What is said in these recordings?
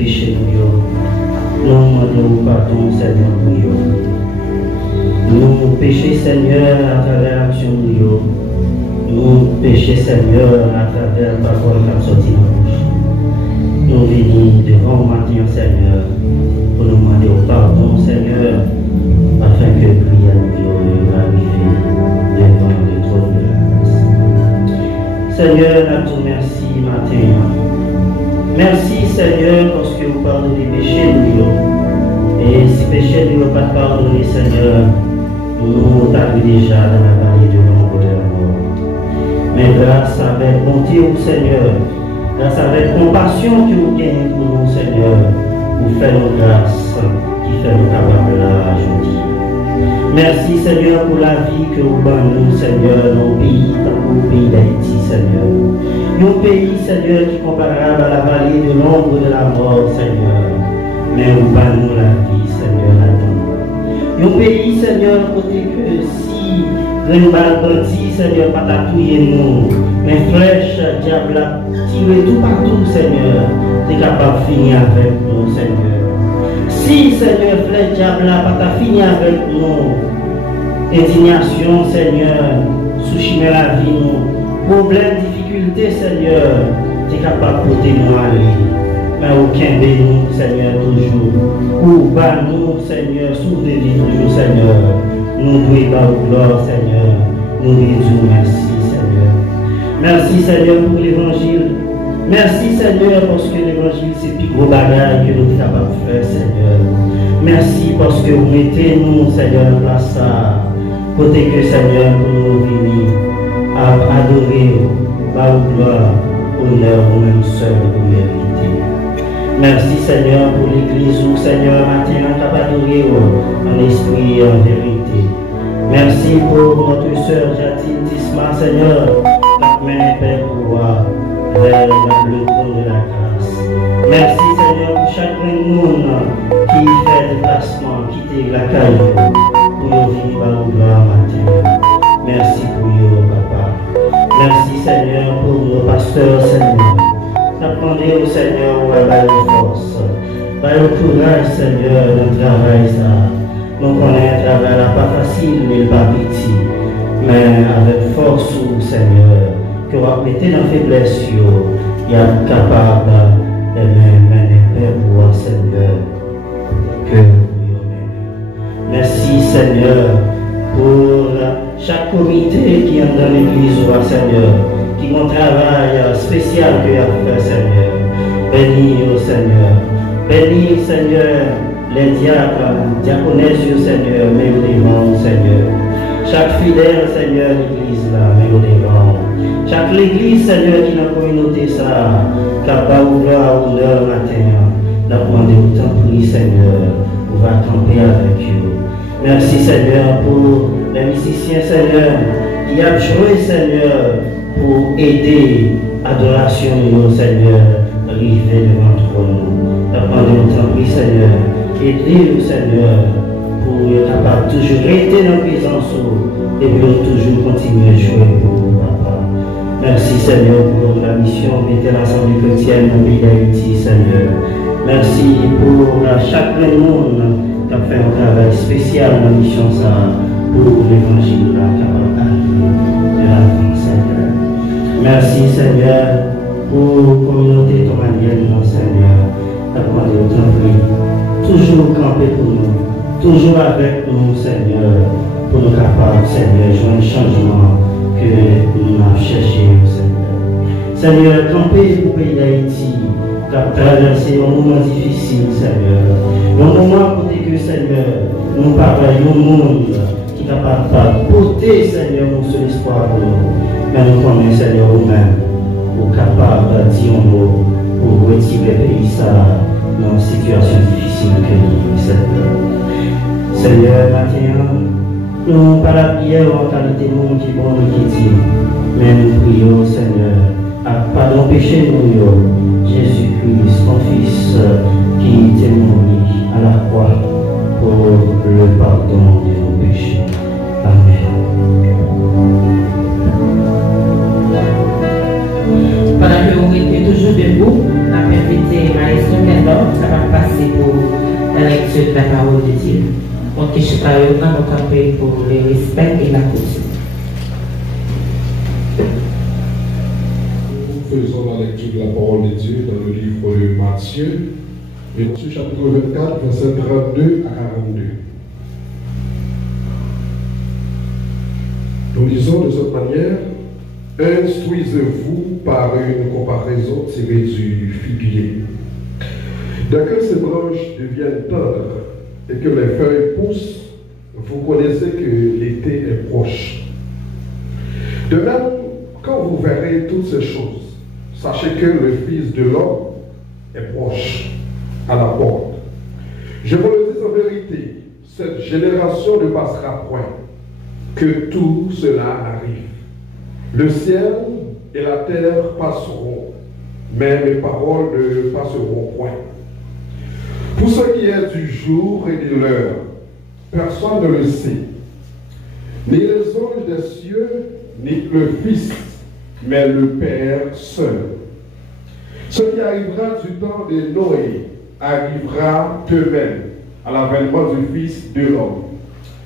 péchés nous. Nous demandons pardon, Seigneur, pour nous. Nous péchons, Seigneur, à travers l'action nous. Nous péchons, Seigneur, à travers la parole qui a sorti dans la bouche. Nous venons devant matin, Seigneur, pour nous demander pardon, Seigneur, afin que la prière nous arrive devant le trône de la grâce. Seigneur, nous te remercie matin. Merci, Seigneur, parce que vous pardonnez les péchés nous. Et si péché ne pas pardonner, Seigneur, nous t'avons déjà dans la vallée de l'ombre de la mort. Mais grâce avec bonté au Seigneur, grâce avec compassion que vous gagnez pour nous, Seigneur, vous faites nos grâces qui fait nous capables là aujourd'hui. Merci, Seigneur, pour la vie que vous donnez nous, Seigneur, dans le pays, dans le pays d'Haïti, Seigneur. Un pays, Seigneur, qui est comparable à la vallée de l'ombre de la mort, Seigneur. Mais vous donnez la vie, Seigneur, là-dedans. Un pays, Seigneur, côté que si une balle bandit, Seigneur, pas tatouiller nous, mais flèche, diable, tirer tout partout, Seigneur, tu es capable de finir avec nous, Seigneur. Si, Seigneur, flèche, diable, pas finir avec nous, indignation, Seigneur, souchimer la vie, nous, problème, difficulté, Seigneur, tu es capable de porter nous à lui. Mais aucun de nous, Seigneur, toujours. Ou bas nous, Seigneur, souvenez toujours, Seigneur. Nous devons pas au gloire, Seigneur. Nous disons merci, Seigneur. Merci, Seigneur, pour l'évangile. Merci, Seigneur, parce que l'évangile, c'est le plus gros bagage que nous sommes capables de faire, Seigneur. Merci parce que vous mettez nous, Seigneur, en place ça. Côté que, Seigneur, pour nous venir à adorer, par au gloire, honneur, nous-mêmes seuls, pour mériter. Merci, Seigneur, pour l'église où, Seigneur, matin, on t'a adoré en esprit et en vérité. Merci pour notre sœur Jatine Tisma, Seigneur, qui mène Père pouvoir vers le trône de la grâce. Merci, Seigneur, pour chaque monde qui fait déplacement, quitter la caille pour venir par le gloire matin. Merci pour vous, Papa. Merci, Seigneur, pour nos pasteurs, Seigneur. Demandez au Seigneur où elle a une force. Par le courage, Seigneur, de travail ça. Nous connaissons un travail pas facile, mais pas petit. Mais avec force, Seigneur, que vous mettez dans la faiblesse, il est capable de mener Père pour Seigneur. Que vous menez. Merci, Seigneur, pour chaque comité qui est dans l'église, Seigneur. Qui ont un travail spécial que a fait, Seigneur. Bénis, Seigneur. Bénis, Seigneur, les diacres, diaconesses, Seigneur, mais au devant, Seigneur. Chaque fidèle, Seigneur, l'église là, mais au devant. Chaque l'église, Seigneur, qui dans la communauté, ça, capable de gloire, honneur, matin. Nous demandons autant de Seigneur, on va camper avec eux. Merci, Seigneur, pour les musiciens, Seigneur, qui a joué, Seigneur, pour aider l'adoration de Seigneur, arriver devant le trône. Demandez autant de Seigneur, aidez-nous, Seigneur, pour être capable de toujours rester dans la présence et pour toujours continuer à jouer pour vous, Papa. Merci, Seigneur, pour la mission de l'Assemblée chrétienne au pays d'Haïti, Seigneur. Merci pour chaque monde qui a fait un travail spécial dans la mission ça, pour l'évangile qui a arrivé de l'avant, Seigneur. Merci, Seigneur, pour la communauté tomanienne, Seigneur. Demandez autant de toujours camper pour nous, toujours avec nous, Seigneur, pour nous capables, Seigneur, de jouer un changement que nous avons cherché, Seigneur. Seigneur, camper pour le pays d'Haïti, qui a traversé un moment difficile, Seigneur. Un moment pour que, Seigneur, nous parlions au monde qui est capable de porter, Seigneur, mon seul espoir pour nous. Mais nous connaissons, Seigneur, nous-mêmes, pour capable de dire un mot, pour retirer le pays dans une situation difficile que nous vivons. Seigneur, maintenant, nous pas la prière en qualité de monde qui est bon et qui dit, mais nous prions, Seigneur, à pardon péché nous, Jésus-Christ, ton Fils, qui est mort à la croix pour le pardon de nos péchés. Amen. Pendant que vous êtes toujours toujours debout. On a invité Maestro Kendall, ça va passer pour la lecture de la parole de Dieu. Donc, je suis pas là, donc après pour le respect et la coutume. Nous faisons la lecture de la parole de Dieu dans le livre de Matthieu, et Matthieu chapitre 24, versets 32 à 42. Nous lisons de cette manière: instruisez-vous par une comparaison tirée du figuier. Dès que ces branches deviennent tendres et que les feuilles poussent, vous connaissez que l'été est proche. De même, quand vous verrez toutes ces choses, sachez que le Fils de l'homme est proche, à la porte. Je vous le dis en vérité, cette génération ne passera point, que tout cela arrive. Le ciel et la terre passeront, mais mes paroles ne passeront point. Pour ce qui est du jour et de l'heure, personne ne le sait, ni les anges des cieux, ni le Fils, mais le Père seul. Ce qui arrivera du temps de Noé arrivera de même à l'avènement du Fils de l'homme.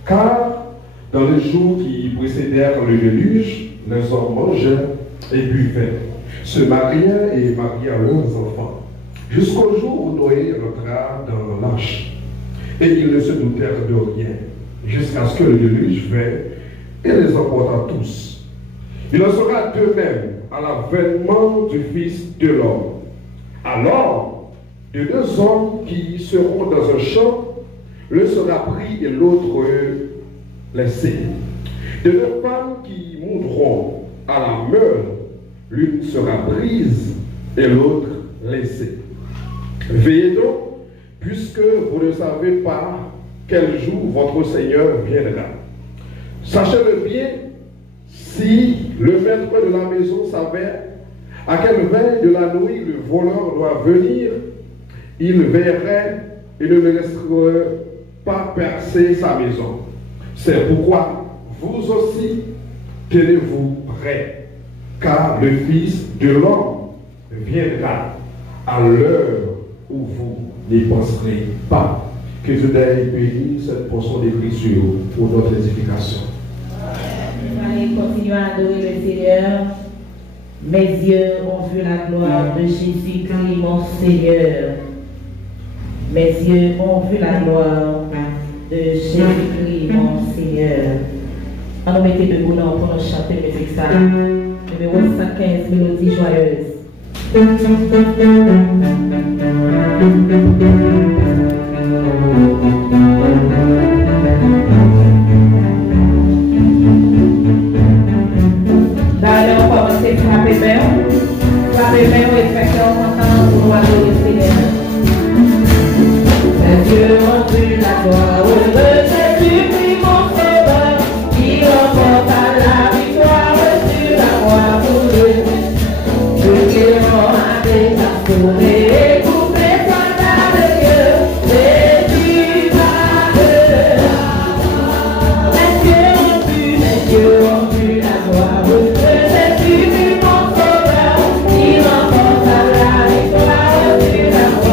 Car dans les jours qui précédèrent le déluge, les hommes mangeaient et buvaient, se mariaient et mariaient leurs enfants, jusqu'au jour où Noé rentra dans l'arche. Et ils ne se doutèrent de rien, jusqu'à ce que le déluge vint et les emporta tous. Il en sera de même à l'avènement du Fils de l'homme. Alors, de deux hommes qui seront dans un champ, l'un sera pris et l'autre laissé. De deux femmes qui moudront à la meule, l'une sera prise et l'autre laissée. Veillez donc, puisque vous ne savez pas quel jour votre Seigneur viendra. Sachez-le bien, si le maître de la maison savait à quelle veille de la nuit le voleur doit venir, il veillerait et ne laisserait pas percer sa maison. C'est pourquoi vous aussi tenez-vous prêts, car le Fils de l'homme viendra à l'heure où vous n'y penserez pas. Que Dieu bénisse cette portion d'écriture pour notre édification. Allez, continuons à adorer le Seigneur. Mes yeux ont vu la gloire de Jésus-Christ, mon Seigneur. Mes yeux ont vu la gloire de Jésus-Christ, mon Seigneur. On nous mettait debout pour nous chanter musique ça. Numéro 115, mélodie joyeuse. Allez, on commence à frapper bien. Frapper bien, oui, effectivement, on entend pour nous adorer le Seigneur. Mes yeux ont vu la gloire de Jésus-Christ, mon Sauveur, qui remporte la victoire sur la croix pour lui. Le clément a déjà sauvé et coupé soldat de Dieu. Jésus va de là. Mes yeux ont vu la gloire de Jésus-Christ, mon Sauveur, qui remporte la victoire sur la croix.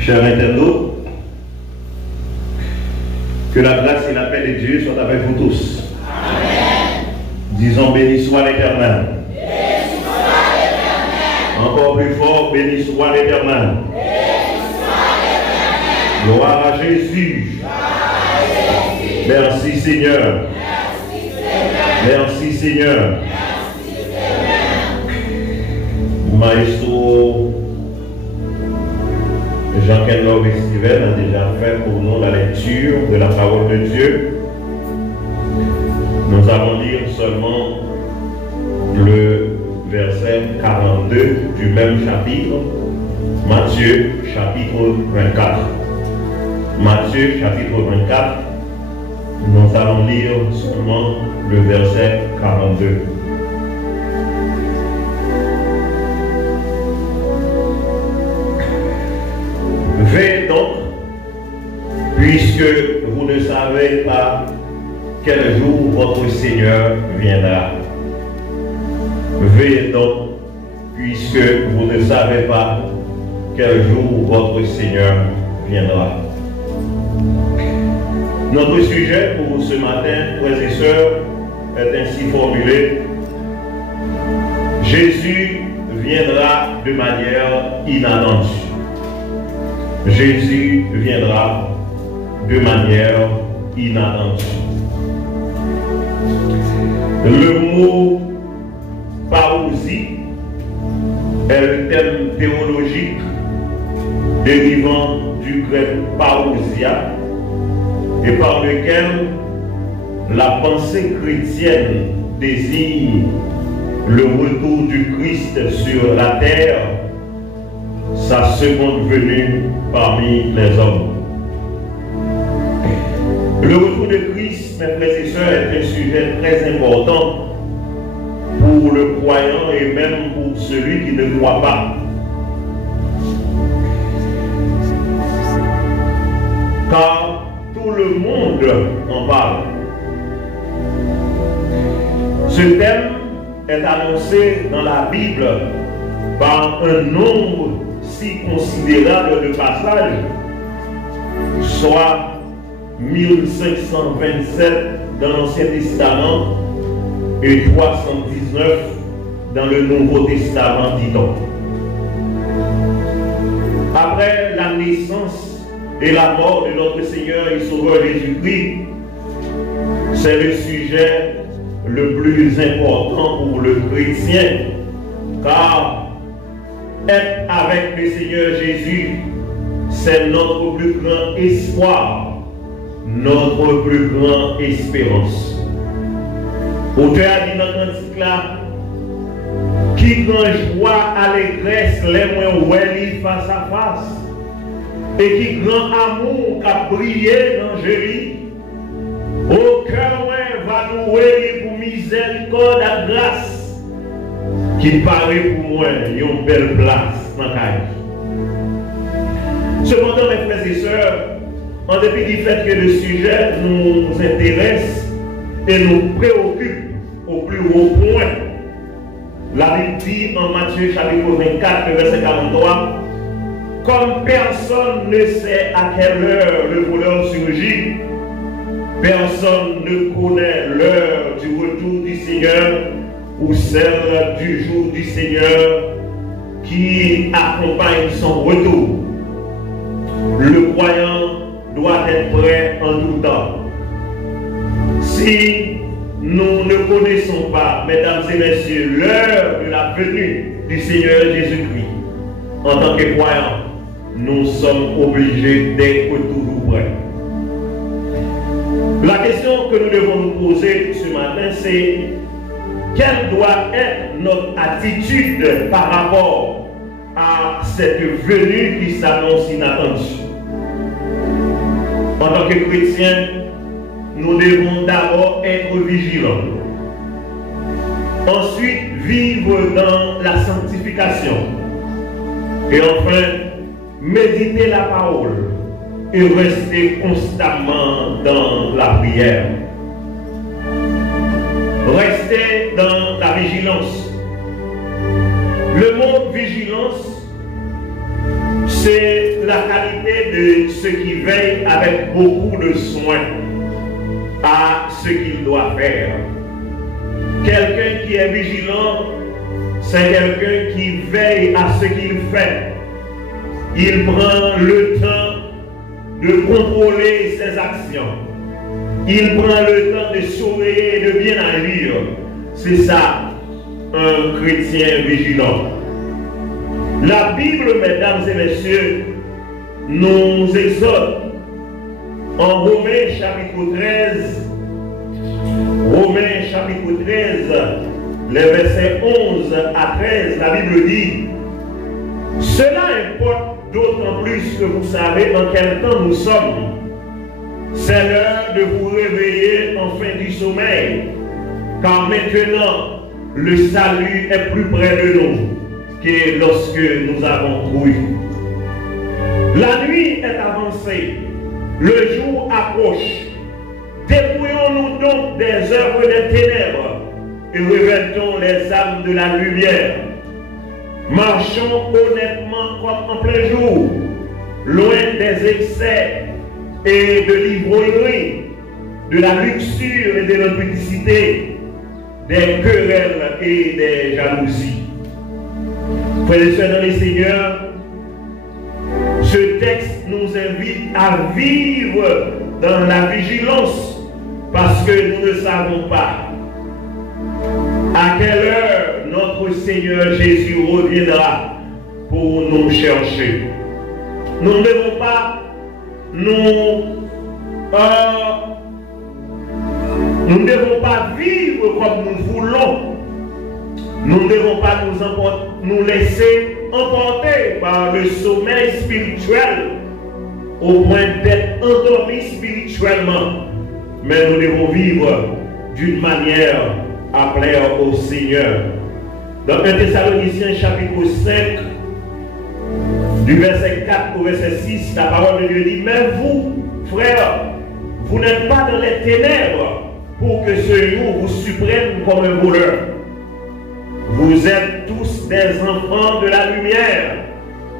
Chers internautes, que la grâce et la paix de Dieu soient avec vous tous. Amen. Disons béni soit l'Éternel. Encore plus fort, béni soit l'Éternel. Gloire à Jésus. Merci Seigneur. Merci Seigneur. Maestro Jean-Kenlov Steven a déjà fait pour nous la lecture de la parole de Dieu. Nous allons lire seulement le verset 42 du même chapitre, Matthieu chapitre 24. Matthieu chapitre 24, nous allons lire seulement le verset 42. Veillez donc, puisque vous ne savez pas quel jour votre Seigneur viendra. Veillez donc, puisque vous ne savez pas quel jour votre Seigneur viendra. Notre sujet pour ce matin, frères et sœurs, est ainsi formulé. Jésus viendra de manière inattendue. Jésus viendra de manière inattendue. Le mot parousie est le thème théologique dérivant du grec parousia et par lequel la pensée chrétienne désigne le retour du Christ sur la terre, sa seconde venue parmi les hommes. Le retour de Christ, mes frères et sœurs, est un sujet très important pour le croyant et même pour celui qui ne croit pas. Car tout le monde en parle. Ce thème est annoncé dans la Bible par un nombre si considérable de passages, soit 1527 dans l'Ancien Testament et 319 dans le Nouveau Testament, dit-on. Après la naissance et la mort de notre Seigneur et Sauveur Jésus-Christ, c'est le sujet le plus important pour le chrétien, car être avec le Seigneur Jésus, c'est notre plus grand espoir, notre plus grande espérance. Auteur a dit dans le cantique là, qui grand joie, allégresse, les moins ouéli face à face, et qui grand amour a brillé dans Jésus, au cœur va nous ouéli pour miséricorde et grâce, qui paraît pour moi une belle place dans la vie. Cependant, mes frères et sœurs, en dépit du fait que le sujet nous intéresse et nous préoccupe au plus haut point, la Bible dit en Matthieu chapitre 24, verset 43, comme personne ne sait à quelle heure le voleur surgit, personne ne connaît l'heure du retour du Seigneur ou celle du jour du Seigneur qui accompagne son retour. Le croyant doit être prêt en tout temps. Si nous ne connaissons pas, mesdames et messieurs, l'heure de la venue du Seigneur Jésus-Christ, en tant que croyants, nous sommes obligés d'être toujours prêts. La question que nous devons nous poser ce matin, c'est quelle doit être notre attitude par rapport à cette venue qui s'annonce inattendue. En tant que chrétiens, nous devons d'abord être vigilants. Ensuite, vivre dans la sanctification. Et enfin, méditer la parole et rester constamment dans la prière. Rester dans la vigilance. Le mot vigilance c'est la qualité de ceux qui veillent avec beaucoup de soin à ce qu'il doit faire. Quelqu'un qui est vigilant, c'est quelqu'un qui veille à ce qu'il fait. Il prend le temps de contrôler ses actions. Il prend le temps de surveiller et de bien agir. C'est ça, un chrétien vigilant. La Bible, mesdames et messieurs, nous exhorte en Romains chapitre 13, les versets 11 à 13, la Bible dit: cela importe d'autant plus que vous savez en quel temps nous sommes. C'est l'heure de vous réveiller enfin du sommeil, car maintenant le salut est plus près de nous que lorsque nous avons cru. La nuit est avancée, le jour approche. Dépouillons-nous donc des œuvres des ténèbres et revêtons les armes de la lumière. Marchons honnêtement comme en plein jour, loin des excès et de l'ivrognerie, de la luxure et de l'impudicité, des querelles et des jalousies. Frères et sœurs dans les Seigneurs, ce texte nous invite à vivre dans la vigilance parce que nous ne savons pas à quelle heure notre Seigneur Jésus reviendra pour nous chercher. Nous ne devons pas nous ne devons pas vivre comme nous voulons. Nous ne devons pas nous laisser emporter par le sommeil spirituel au point d'être endormis spirituellement. Mais nous devons vivre d'une manière à plaire au Seigneur. Dans 1 Thessaloniciens chapitre 5, du verset 4 au verset 6, la parole de Dieu dit: mais vous, frères, vous n'êtes pas dans les ténèbres pour que ce jour vous surprenne comme un voleur. Vous êtes tous des enfants de la lumière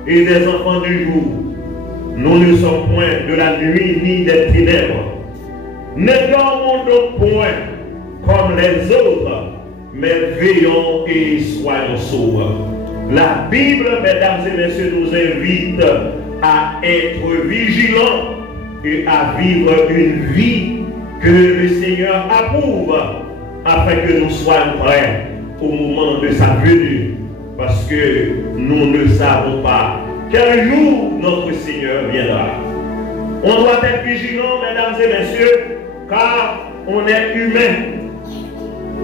et des enfants du jour. Nous ne sommes point de la nuit ni des ténèbres. Ne dormons donc point comme les autres, mais veillons et soyons sobres. La Bible, mesdames et messieurs, nous invite à être vigilants et à vivre une vie que le Seigneur approuve afin que nous soyons prêts au moment de sa venue, parce que nous ne savons pas quel jour notre Seigneur viendra. On doit être vigilant, mesdames et messieurs, car on est humain.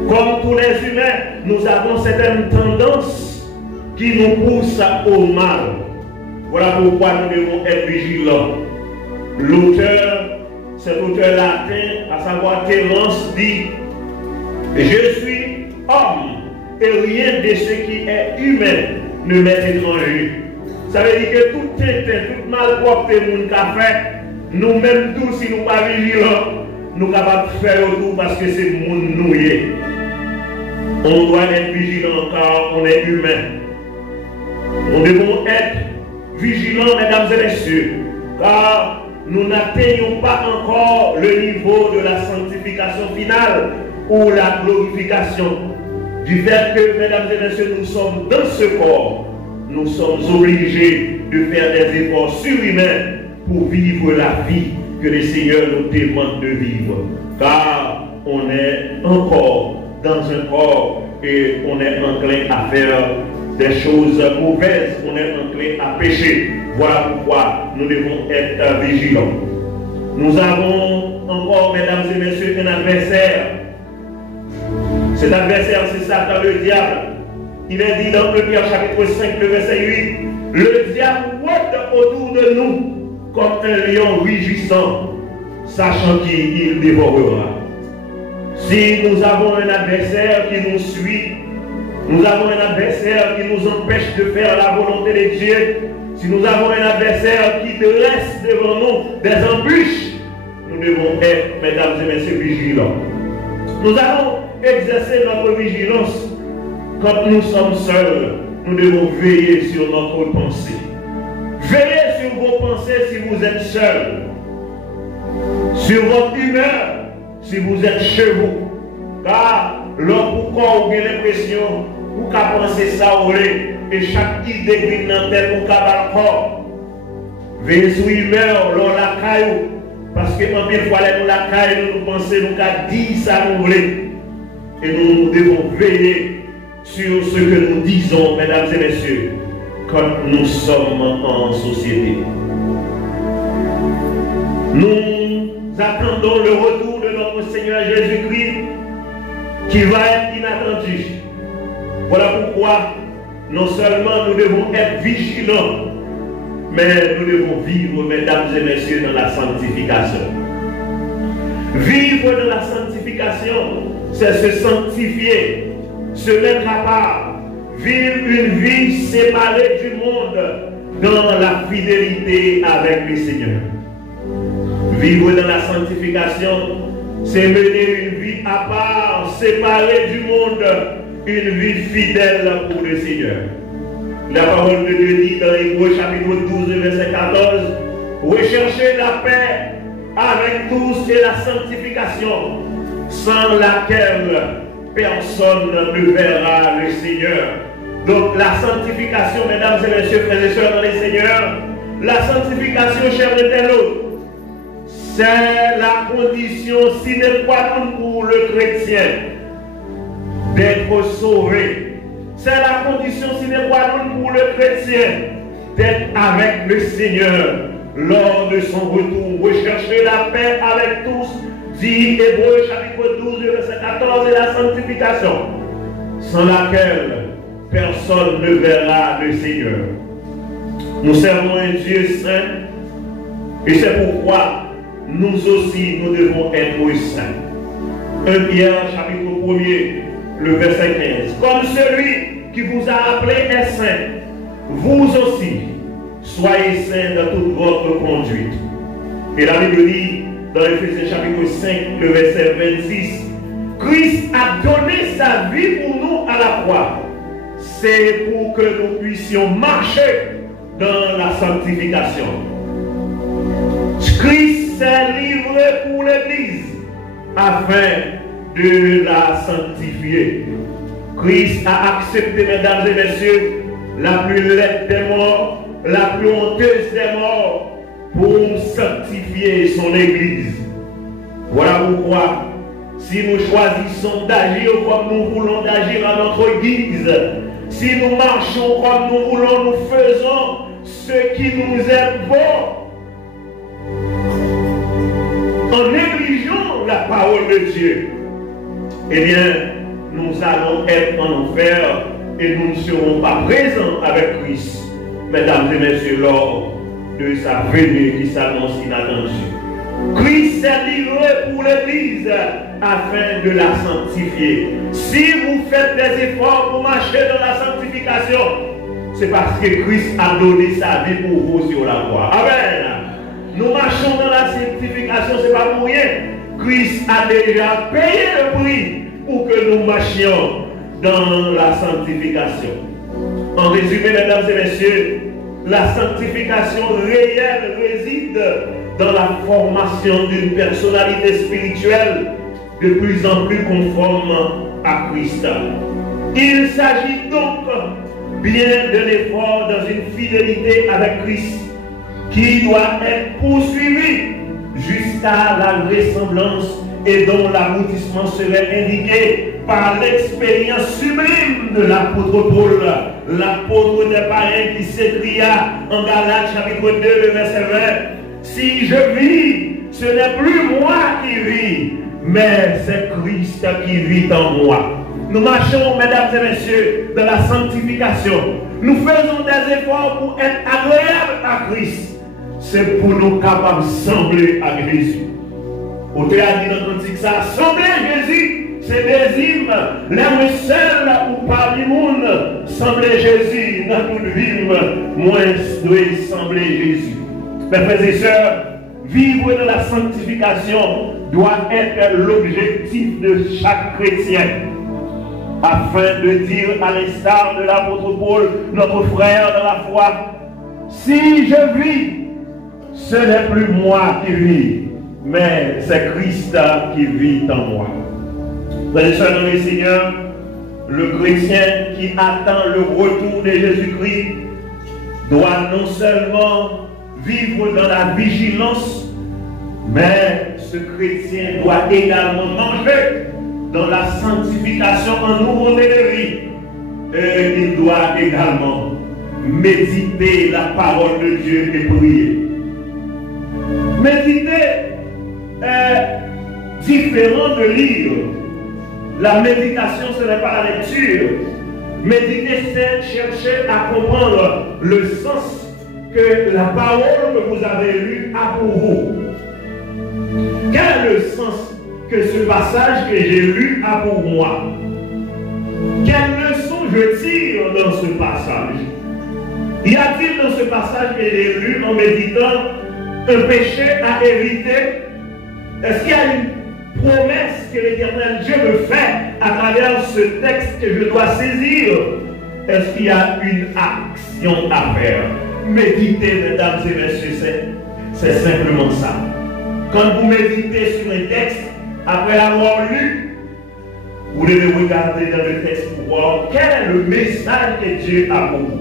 Comme tous les humains, nous avons certaines tendances qui nous poussent au mal. Voilà pourquoi nous devons être vigilants. L'auteur, cet auteur latin, à savoir Terence, dit: je suis homme et rien de ce qui est humain ne m'est étranger. Ça veut dire que tout tétin, tout malpropreté que nous avons fait, nous-mêmes tous, si nous ne sommes pas vigilants, nous sommes capables de faire autour parce que c'est le monde noué. On doit être vigilant car on est humain. Nous devons être vigilants, mesdames et messieurs, car nous n'atteignons pas encore le niveau de la sanctification finale ou la glorification. Du fait que, mesdames et messieurs, nous sommes dans ce corps, nous sommes obligés de faire des efforts surhumains pour vivre la vie que le Seigneur nous demande de vivre. Car on est encore dans un corps et on est enclin à faire des choses mauvaises, on est enclin à pécher. Voilà pourquoi nous devons être vigilants. Nous avons encore, mesdames et messieurs, un adversaire. Cet adversaire, c'est Satan, le diable. Il est dit dans 1 Pierre chapitre 5, le verset 8, le diable rôde autour de nous comme un lion rugissant, sachant qu'il dévorera. Si nous avons un adversaire qui nous suit, nous avons un adversaire qui nous empêche de faire la volonté de Dieu, si nous avons un adversaire qui dresse devant nous des embûches, nous devons être, mesdames et messieurs, vigilants. Nous allons exercer notre vigilance quand nous sommes seuls. Nous devons veiller sur notre pensée. Veillez sur vos pensées si vous êtes seul. Sur votre humeur si vous êtes chez vous. Car l'homme pourquoi vous avez l'impression, vous qu'à penser ça, et chaque idée qui est dans la tête, vous qu'à corps. Veillez sur l'humeur, l'on la caillou. Parce que quand une fois nous la caillou, nous pensons, nous qu'à dire ça, nous voulons. Et nous devons veiller sur ce que nous disons, mesdames et messieurs, quand nous sommes en société. Nous attendons le retour de notre Seigneur Jésus-Christ qui va être inattendu. Voilà pourquoi non seulement nous devons être vigilants, mais nous devons vivre, mesdames et messieurs, dans la sanctification. Vivre dans la sanctification, c'est se sanctifier, se mettre à part, vivre une vie séparée du monde dans la fidélité avec le Seigneur. Vivre dans la sanctification, c'est mener une vie à part, séparée du monde, une vie fidèle pour le Seigneur. La parole de Dieu dit dans Hébreux chapitre 12, verset 14, recherchez la paix avec tous et la sanctification, sans laquelle personne ne verra le Seigneur. Donc la sanctification, mesdames et messieurs, frères et sœurs dans les Seigneurs, la sanctification, chers internautes, c'est la condition sine qua non pour le chrétien d'être sauvé. C'est la condition sine qua non pour le chrétien d'être avec le Seigneur lors de son retour. Rechercher la paix avec tous, dit Hébreux chapitre 12, verset 14, et la sanctification, sans laquelle personne ne verra le Seigneur. Nous servons un Dieu saint, et c'est pourquoi nous aussi, nous devons être saints. 1 Pierre, chapitre 1er, le verset 15. Comme celui qui vous a appelé est saint, vous aussi, soyez saints dans toute votre conduite. Et la Bible dit, dans Éphésiens chapitre 5, le verset 26, Christ a donné sa vie pour nous à la croix. C'est pour que nous puissions marcher dans la sanctification. Christ s'est livré pour l'Église afin de la sanctifier. Christ a accepté, mesdames et messieurs, la plus laide des morts, la plus honteuse des morts, pour sanctifier son Église. Voilà pourquoi, si nous choisissons d'agir comme nous voulons d'agir à notre guise, si nous marchons comme nous voulons, nous faisons ce qui nous est bon, en négligeant la parole de Dieu, eh bien, nous allons être en enfer et nous ne serons pas présents avec Christ, mesdames et messieurs, lors de sa venue qui s'annonce inattendue. Christ s'est livré pour l'Église afin de la sanctifier. Si vous faites des efforts pour marcher dans la sanctification, c'est parce que Christ a donné sa vie pour vous sur la croix. Amen. Nous marchons dans la sanctification, ce n'est pas pour rien. Christ a déjà payé le prix pour que nous marchions dans la sanctification. En résumé, mesdames et messieurs, la sanctification réelle réside dans la formation d'une personnalité spirituelle de plus en plus conforme à Christ. Il s'agit donc bien d'un effort dans une fidélité avec Christ qui doit être poursuivi jusqu'à la ressemblance et dont l'aboutissement serait indiqué par l'expérience sublime de l'apôtre Paul, l'apôtre des païens qui s'écria en Galates chapitre 2, le verset 20, « Si je vis, ce n'est plus moi qui vis, mais c'est Christ qui vit en moi. » Nous marchons, mesdames et messieurs, dans la sanctification. Nous faisons des efforts pour être agréables à Christ. C'est pour nous capables de sembler à Jésus. Au théâtre dit dans le cantique ça, sembler Jésus, c'est des hymnes, les seul ou parmi le monde, sembler Jésus dans toute vie, moins doit sembler Jésus. Mes frères et sœurs, vivre dans la sanctification doit être l'objectif de chaque chrétien, afin de dire à l'instar de l'apôtre Paul, notre frère dans la foi, Si je vis, ce n'est plus moi qui vis, mais c'est Christ qui vit en moi. Frères et sœurs dans le Seigneur, le chrétien qui attend le retour de Jésus-Christ doit non seulement vivre dans la vigilance, mais ce chrétien doit également manger dans la sanctification en nouveauté de vie. Et il doit également méditer la parole de Dieu et prier. Méditer est différent de lire. La méditation, ce n'est pas la lecture. Méditer, c'est chercher à comprendre le sens que la parole que vous avez lue a pour vous. Quel est le sens que ce passage que j'ai lu a pour moi? Quelle leçon je tire dans ce passage? Y a-t-il dans ce passage que j'ai lu en méditant un péché à éviter? Est-ce qu'il y a une promesse que l'Éternel Dieu me fait à travers ce texte que je dois saisir? Est-ce qu'il y a une action à faire? Méditer, mesdames et messieurs, c'est simplement ça. Quand vous méditez sur un texte, après l'avoir lu, vous devez regarder dans le texte pour voir quel est le message que Dieu a pour vous.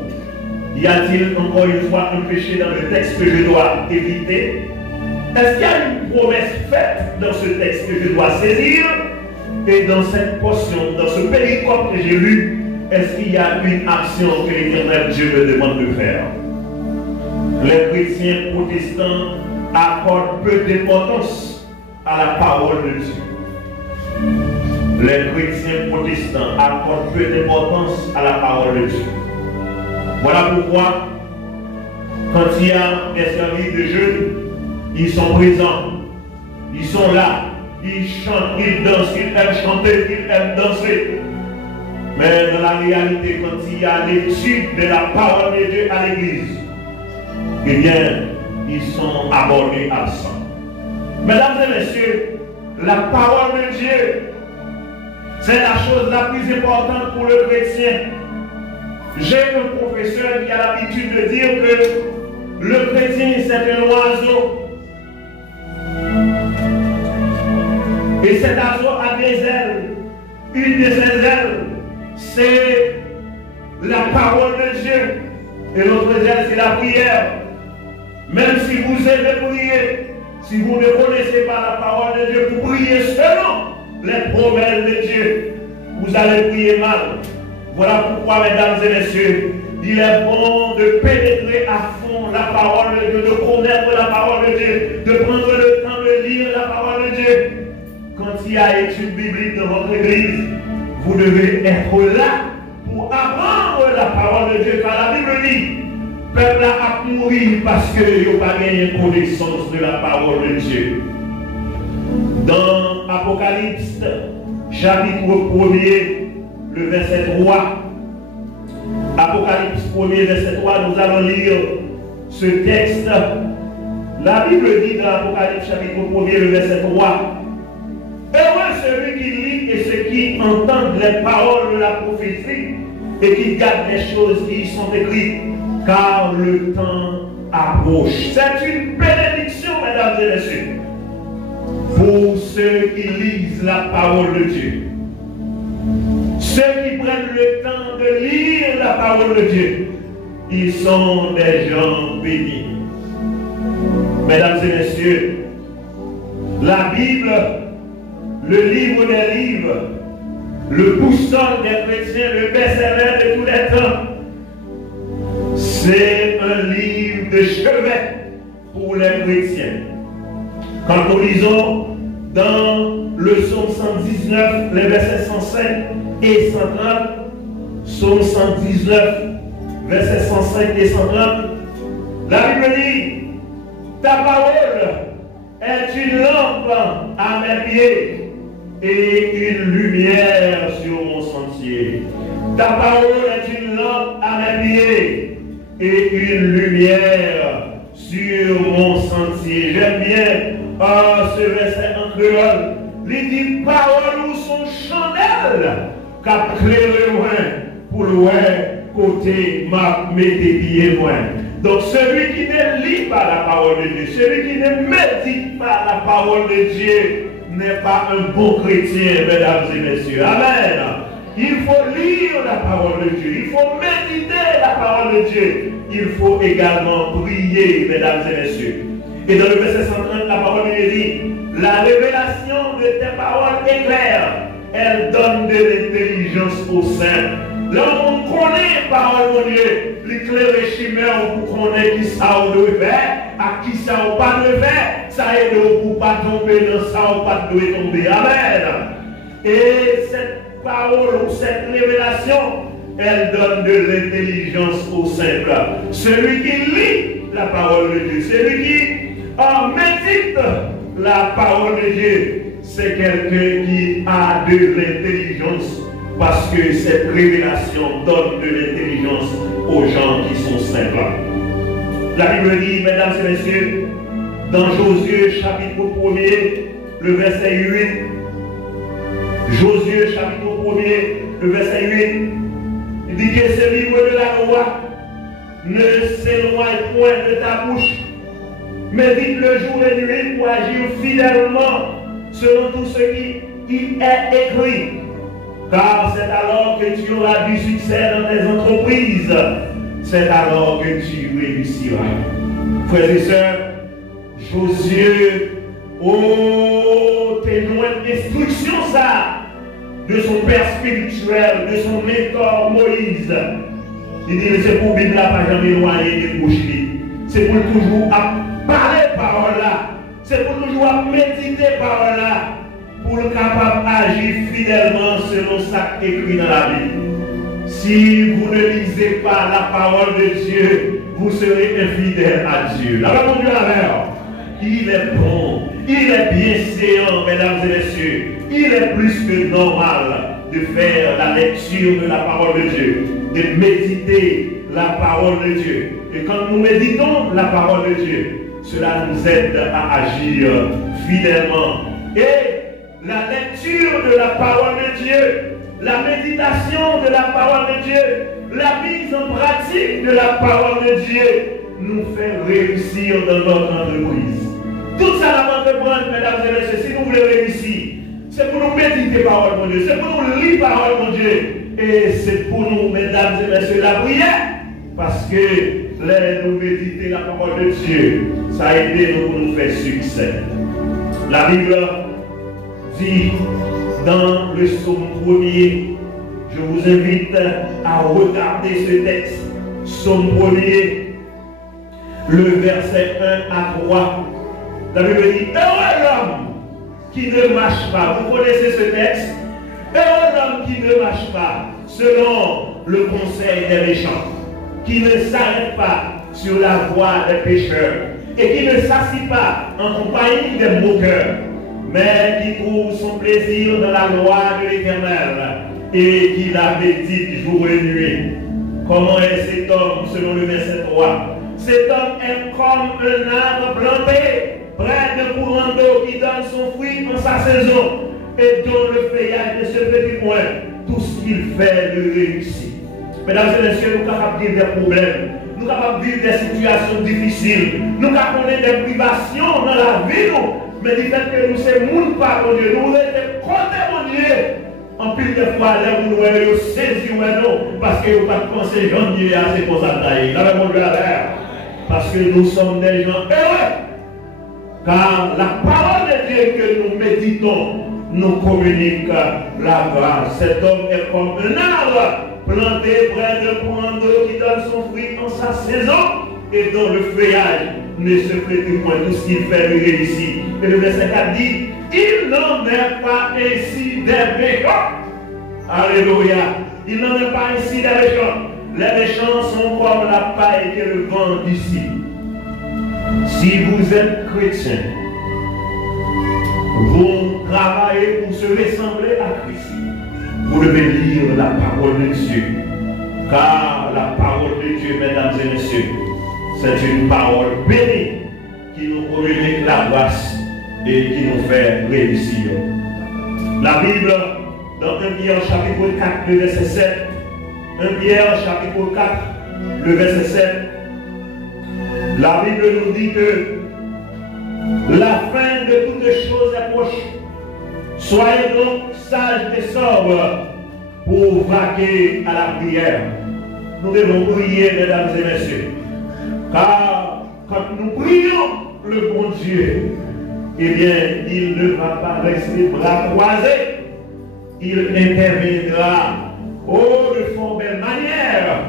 Y a-t-il encore une fois un péché dans le texte que je dois éviter? Est-ce qu'il y a une promesse faite dans ce texte que je dois saisir? Et dans cette portion, dans ce péricope que j'ai lu, est-ce qu'il y a une action que l'Éternel Dieu me demande de faire? Les chrétiens protestants accordent peu d'importance à la parole de Dieu. Les chrétiens protestants accordent peu d'importance à la parole de Dieu. Voilà pourquoi, quand il y a des services de jeûne, ils sont présents, ils sont là, ils chantent, ils dansent, ils aiment chanter, ils aiment danser. Mais dans la réalité, quand il y a l'étude de la parole de Dieu à l'église, eh bien, ils sont abordés absents. Mesdames et messieurs, la parole de Dieu, c'est la chose la plus importante pour le chrétien. J'ai un professeur qui a l'habitude de dire que le chrétien, c'est un oiseau. Et cet oiseau a des ailes. Une de ses ailes, c'est la parole de Dieu. Et l'autre aile, c'est la prière. Même si vous aimez prier, si vous ne connaissez pas la parole de Dieu, vous priez selon les promesses de Dieu, vous allez prier mal. Voilà pourquoi, mesdames et messieurs, il est bon de pénétrer à fond la parole de Dieu, de connaître la parole de Dieu, de prendre le temps de lire la parole de Dieu. Quand il y a étude biblique dans votre église, vous devez être là pour apprendre la parole de Dieu. Car la Bible dit, le peuple a mouru parce qu'il n'a pas gagné connaissance de la parole de Dieu. Dans Apocalypse, chapitre 1er, le verset 3. Apocalypse 1er, verset 3, nous allons lire ce texte. La Bible dit dans Apocalypse chapitre 1er, le verset 3. Heureux celui qui lit et ceux qui entendent les paroles de la prophétie et qui gardent les choses qui y sont écrites, car le temps approche. C'est une bénédiction, mesdames et messieurs, pour ceux qui lisent la parole de Dieu. Ceux qui prennent le temps de lire la parole de Dieu, ils sont des gens bénis. Mesdames et messieurs, la Bible, le livre des livres, le boussole des chrétiens, le best-seller de tous les temps, c'est un livre de chevet pour les chrétiens. Quand nous lisons dans le psaume 119, les versets 105 et 130, psaume 119, versets 105 et 130, la Bible dit, ta parole est une lampe à mes pieds et une lumière sur mon sentier. Ta parole est une lampe à mes pieds et une lumière sur mon sentier. J'aime bien ce verset en créole. Il dit, parole ou son chandelle, qu'à clairer loin, pour loin, côté m'a mettez pieds loin. Donc celui qui ne lit pas la parole de Dieu, celui qui ne médite pas la parole de Dieu, n'est pas un bon chrétien, mesdames et messieurs. Amen. Il faut lire la parole de Dieu, il faut méditer la parole de Dieu, il faut également prier, mesdames et messieurs. Et dans le verset 130, la parole de Dieu dit, la révélation de tes paroles est claire, elle donne de l'intelligence aux saints. Là on connaît la parole de Dieu, l'éclair et chimère pour connaître qui ça on doit faire, à qui ça on pas doit faire, ça aide pour pas tomber dans ça on pas doit tomber. Amen. Et cette parole ou cette révélation, elle donne de l'intelligence au simple. Celui qui lit la parole de Dieu, celui qui médite la parole de Dieu, c'est quelqu'un qui a de l'intelligence parce que cette révélation donne de l'intelligence aux gens qui sont simples. La Bible dit, mesdames et messieurs, dans Josué chapitre 1er, le verset 8, Josué chapitre 1er, le verset 8, il dit que ce livre de la loi ne s'éloigne point de ta bouche, médite le jour et nuit pour agir fidèlement selon tout ce qui y est écrit. Car c'est alors que tu auras du succès dans tes entreprises. C'est alors que tu réussiras. Frères et sœurs, Josué, témoin d'instruction ça, de son père spirituel, de son mentor Moïse. Il dit, c'est pour Bible là, pas jamais éloigné des bouches. C'est pour toujours parler parole là. C'est pour toujours méditer parole là. Pour le capable d'agir fidèlement selon ça écrit dans la Bible. Si vous ne lisez pas la parole de Dieu, vous serez infidèle à Dieu. La parole de Dieu il est bon, il est bienséant, mesdames et messieurs. Il est plus que normal de faire la lecture de la parole de Dieu, de méditer la parole de Dieu. Et quand nous méditons la parole de Dieu, cela nous aide à agir fidèlement. Et la lecture de la parole de Dieu, la méditation de la parole de Dieu, la mise en pratique de la parole de Dieu nous fait réussir dans notre entreprise. Tout ça va nous prendre, mesdames et messieurs, si nous voulons réussir, c'est pour nous méditer la parole de Dieu, c'est pour nous lire la parole de Dieu, et c'est pour nous, mesdames et messieurs, la prière, parce que nous méditer la parole de Dieu, ça a aidé nous pour nous faire succès. La Bible dit dans le psaume 1er, je vous invite à regarder ce texte, psaume 1er, le verset 1 à 3. La Bible dit, heureux l'homme qui ne marche pas. Vous connaissez ce texte? Heureux l'homme qui ne marche pas selon le conseil des méchants, qui ne s'arrête pas sur la voie des pécheurs et qui ne s'assit pas en compagnie des moqueurs, mais qui trouve son plaisir dans la loi de l'Éternel et qui la médite jour et nuit. Comment est cet homme selon le verset 3? Cet homme est comme un arbre planté près de courant d'eau qui donne son fruit en sa saison et dont le feuillage ne se fait point. Tout ce qu'il fait le réussit. Mesdames et messieurs, nous sommes capables de vivre des problèmes, nous sommes capables de vivre des situations difficiles, nous sommes capables de des privations dans la vie, mais du fait que nous sommes monde par mon Dieu, nous sommes contre mon Dieu. En plus de fois, là où nous avons saisi ou non, parce que nous n'avons pas pensé Jean-Dieu à ces causes à tailler. Là, mon Dieu, parce que nous sommes des gens heureux. Car la parole de Dieu que nous méditons nous communique la grâce. Cet homme est comme un arbre planté près d'un courant d'eau qui donne son fruit en sa saison et dont le feuillage ne se fait point. Tout ce qu'il fait lui réussit. Et le verset 4 dit, il n'en est pas ainsi des méchants. Alléluia. Il n'en est pas ainsi des méchants. Les méchants sont comme la paille que le vent d'ici. Si vous êtes chrétien, vous travaillez pour se ressembler à Christ. Vous devez lire la parole de Dieu. Car la parole de Dieu, mesdames et messieurs, c'est une parole bénie qui nous communique la grâce et qui nous fait réussir. La Bible, dans 1 Pierre chapitre 4, le verset 7, 1 Pierre chapitre 4, le verset 7, La Bible nous dit que la fin de toutes choses est proche. Soyez donc sages et sobres pour vaquer à la prière. Nous devons prier, mesdames et messieurs. Car quand nous prions le bon Dieu, eh bien, il ne va pas rester bras croisés. Il interviendra de fort belle manière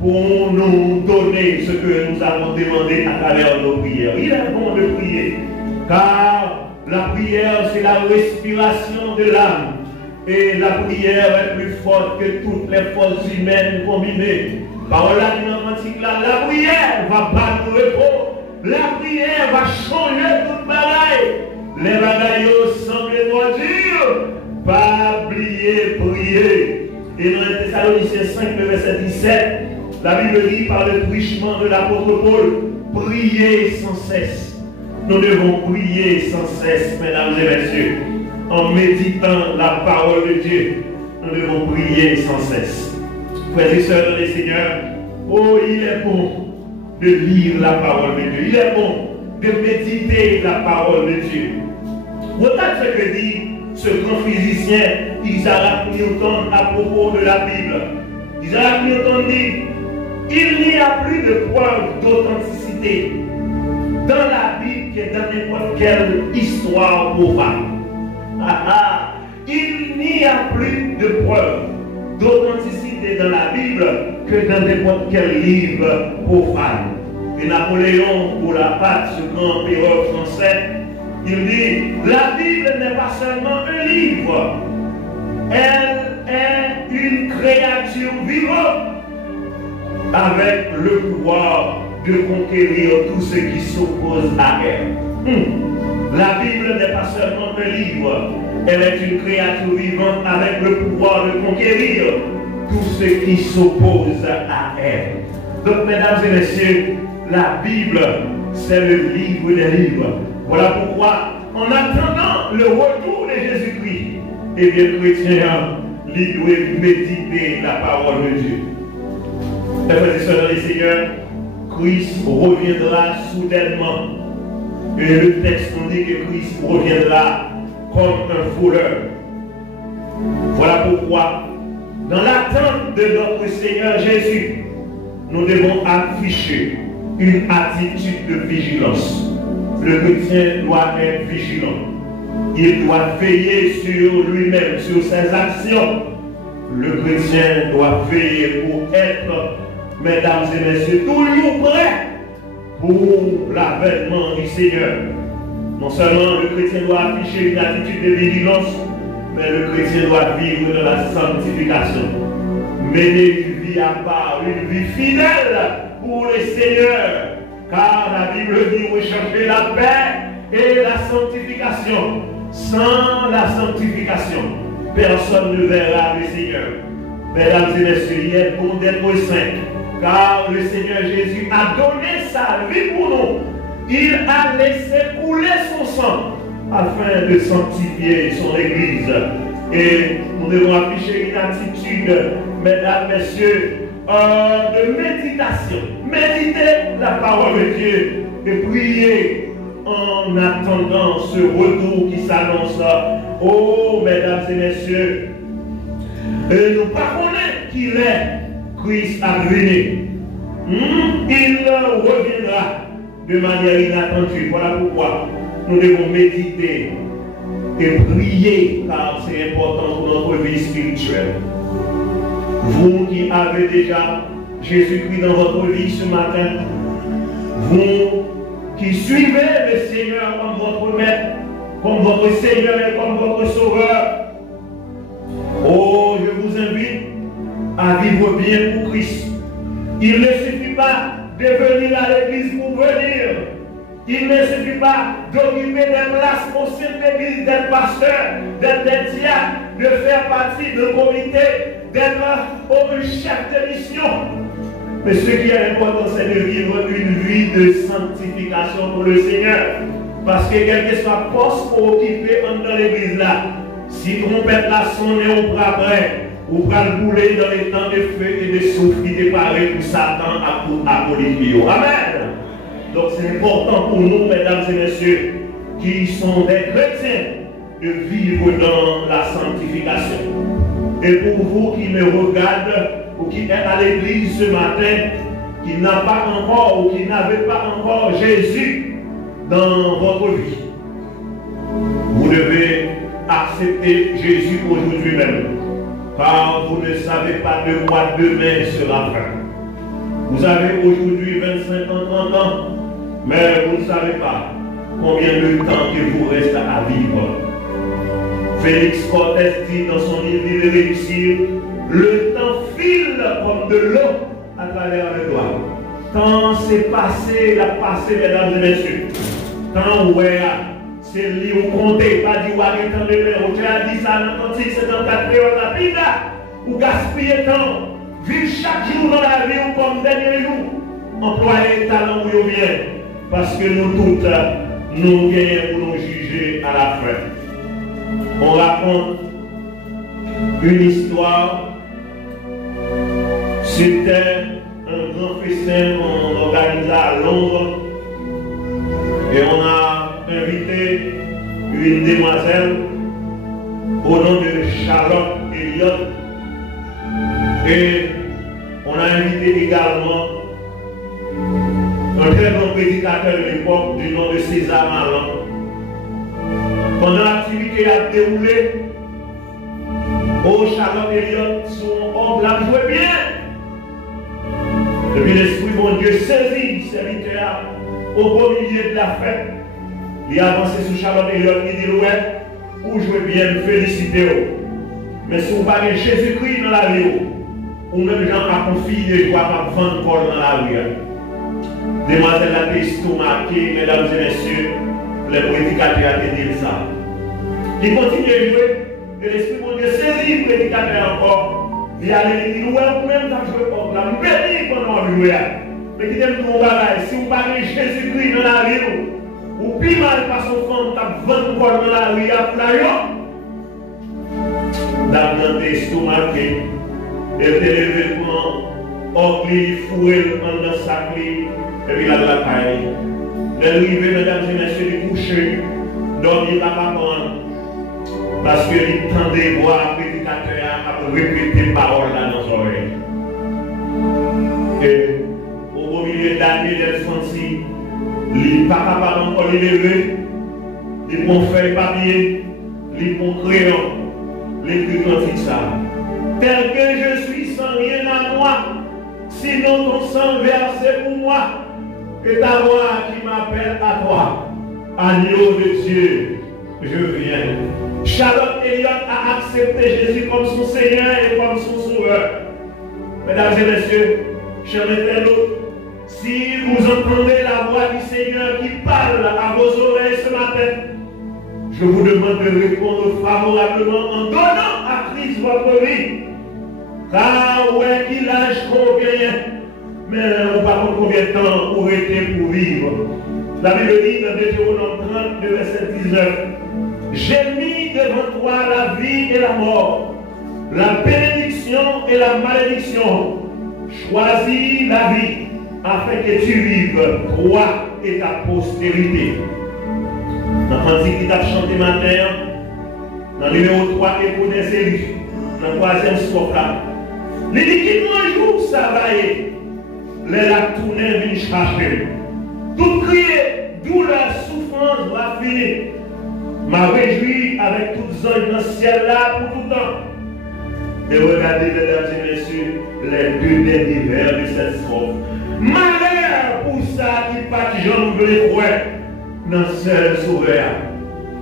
pour nous donner ce que nous avons demandé à travers nos prières. Il est bon de prier, car la prière, c'est la respiration de l'âme. Et la prière est plus forte que toutes les forces humaines combinées. Par la antique, la prière va battre le repos. La prière va changer toute bagaille. Les bagailles semblent trop dures. Pas oublier prier. Et dans les Thessaloniciens 5, le verset 17, la Bible dit par le prêchement de l'apôtre Paul, priez sans cesse. Nous devons prier sans cesse, mesdames et messieurs. En méditant la parole de Dieu, nous devons prier sans cesse. Frères et sœurs dans les Seigneurs, oh, il est bon de lire la parole de Dieu. Il est bon de méditer la parole de Dieu. Voilà ce que dit ce grand physicien Isaac Newton à propos de la Bible. Isaac Newton dit, il n'y a plus de preuve d'authenticité dans la Bible que dans n'importe quelle histoire profane. Il n'y a plus de preuve d'authenticité dans la Bible que dans n'importe quel livre profane. Et Napoléon Bonaparte, ce grand empereur français, il dit, la Bible n'est pas seulement un livre, elle est une créature vivante avec le pouvoir de conquérir tout ce qui s'oppose à elle. La Bible n'est pas seulement un livre, elle est une créature vivante avec le pouvoir de conquérir tout ce qui s'oppose à elle. Donc, mesdames et messieurs, la Bible, c'est le livre des livres. Voilà pourquoi, en attendant le retour de Jésus-Christ, eh bien, chrétien, il doit méditer la parole de Dieu. Mes frères et sœurs dans les Seigneurs, Christ reviendra soudainement. Et le texte nous dit que Christ reviendra comme un voleur. Voilà pourquoi, dans l'attente de notre Seigneur Jésus, nous devons afficher une attitude de vigilance. Le chrétien doit être vigilant. Il doit veiller sur lui-même, sur ses actions. Le chrétien doit veiller pour être, mesdames et messieurs, toujours prêt pour l'avènement du Seigneur. Non seulement le chrétien doit afficher une attitude de vigilance, mais le chrétien doit vivre dans la sanctification. Mener une vie à part, une vie fidèle pour le Seigneur. Car la Bible dit rechercher la paix et la sanctification. Sans la sanctification, personne ne verra le Seigneur. Mesdames et messieurs, il est bon d'être saint. Car le Seigneur Jésus a donné sa vie pour nous. Il a laissé couler son sang afin de sanctifier son Église. Et nous devons afficher une attitude, mesdames, messieurs, de méditation. Méditer la parole de Dieu et prier en attendant ce retour qui s'annonce. Oh, mesdames et messieurs, et nous connaissons qu'il est Christ a venu. Il reviendra de manière inattendue. Voilà pourquoi nous devons méditer et prier, car c'est important pour notre vie spirituelle. Vous qui avez déjà Jésus-Christ dans votre vie ce matin, vous qui suivez le Seigneur comme votre maître, comme votre Seigneur et comme votre Sauveur, oh, je vous invite à vivre bien pour Christ. Il ne suffit pas de venir à l'église pour venir. Il ne suffit pas d'occuper des places au sein de l'église, d'être pasteur, d'être diacre, de faire partie d'un comité, d'être un chef de mission. Mais ce qui est important, c'est de vivre une vie de sanctification pour le Seigneur. Parce que quel que soit le poste occupé dans l'église là, si trompette la sonne et on prend après, on va le bouler dans les temps de feu et de souffle qui est préparé pour Satan à Polyphio. Amen. Donc c'est important pour nous, mesdames et messieurs, qui sont des chrétiens, de vivre dans la sanctification. Et pour vous qui me regardent ou qui êtes à l'église ce matin, qui n'a pas encore ou qui n'avez pas encore Jésus dans votre vie, vous devez accepter Jésus aujourd'hui même, car vous ne savez pas de quoi demain sera fait. Vous avez aujourd'hui 25 ans, 30 ans, mais vous ne savez pas combien de temps il vous reste à vivre. Félix Cortès dit dans son livre de réussir, le temps file comme de l'eau à travers les doigts. Quand c'est passé, il a passé, mesdames et messieurs. Quand ouais, c'est lui ou compter, pas du voir le temps de mer. On a dit ça dans 36, 54 heures la vie là, ou gaspiller temps, vivre chaque jour dans la vie ou comme dernier jour, employer talent ou bien, parce que nous toutes, nous gagnons pour nous juger à la fin. On raconte une histoire. C'était un grand festin qu'on organisait à Londres et on a invité une demoiselle au nom de Charlotte Elliott et on a invité également un très bon prédicateur de l'époque du nom de César Malan. Pendant l'activité a déroulé, Charlotte Elliott, son homme l'a joué bien. Depuis l'Esprit mon Dieu saisit le serviteur au beau milieu de la fête. Il a avancé sur Charlotte Elliott, il dit ouais, ou jouez bien, félicitez-vous. Mais si vous parlez Jésus-Christ dans la vie, ou même gens pas confier de joie, pas vendre corps dans la rue. Demoiselle a été estomaquée, mesdames et messieurs, les prédicateurs ont dit ça. Il continue à jouer, et l'Esprit mon Dieu saisit le prédicateur encore. Il a dit, nous allons même dans jouer comme là, nous bénis pendant le jouer. Mais qui aime tout bagage, si vous parlez Jésus-Christ dans la rue, ou plus mal par son femme, tu as 20 corps dans la rue, à la Dame est estomaquée, elle était l'événement, orgli, fouet, en dans sa clé, et puis là, la caille. Elle arrivait, mesdames et messieurs, du coucher, dormir la maman, parce qu'il tendait voir le prédicateur à répéter parole là dans son oreille. Et au milieu de l'année, elle sentit, il n'est pas capable encore de lever, il prend feuille papier, il prend crayon, l'écrit quantique ça. Tel que je suis sans rien à moi, sinon ton sang versé pour moi, et ta voix qui m'appelle à toi. Agneau de Dieu, je viens. Charlotte Elliott a accepté Jésus comme son Seigneur et comme son Sauveur. Mesdames et messieurs, chers internautes, si vous entendez la voix du Seigneur qui parle à vos oreilles ce matin, je vous demande de répondre favorablement en donnant à Christ votre vie. Car ouais, qu'il âge combien, mais on ne parle pas combien de temps pour être pour vivre. La Bible dit dans Deutéronome 30, verset 19, j'ai mis devant toi la vie et la mort, la bénédiction et la malédiction. Choisis la vie afin que tu vives, toi et ta postérité. Dans le cantique qui t'a chanté matin, dans le numéro 3, écoute des élus, dans le 3e strophe là. Il dit qu'il un jour ça va y les lacs tournés viennent chercher. Tout crier, douleur, souffrance va finir. M'a réjoui avec toutes les anges dans le ciel là pour tout le temps. Et regardez, mesdames et messieurs, les deux derniers vers de cette strophe. Malheur pour ça qui pas de gens veulent croire dans le seul sauveur.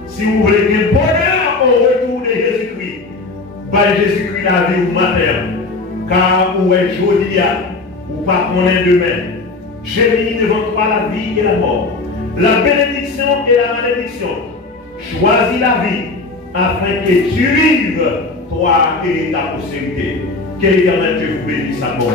Si vous voulez que bonheur au retour de Jésus-Christ, by Jésus-Christ la vie ou matin, car où est jodi, ou pas connaître demain. J'ai mis devant toi la vie et la mort, la bénédiction et la malédiction. Choisis la vie afin que tu vives, toi et ta postérité. Que l'Éternel Dieu vous bénisse à bon.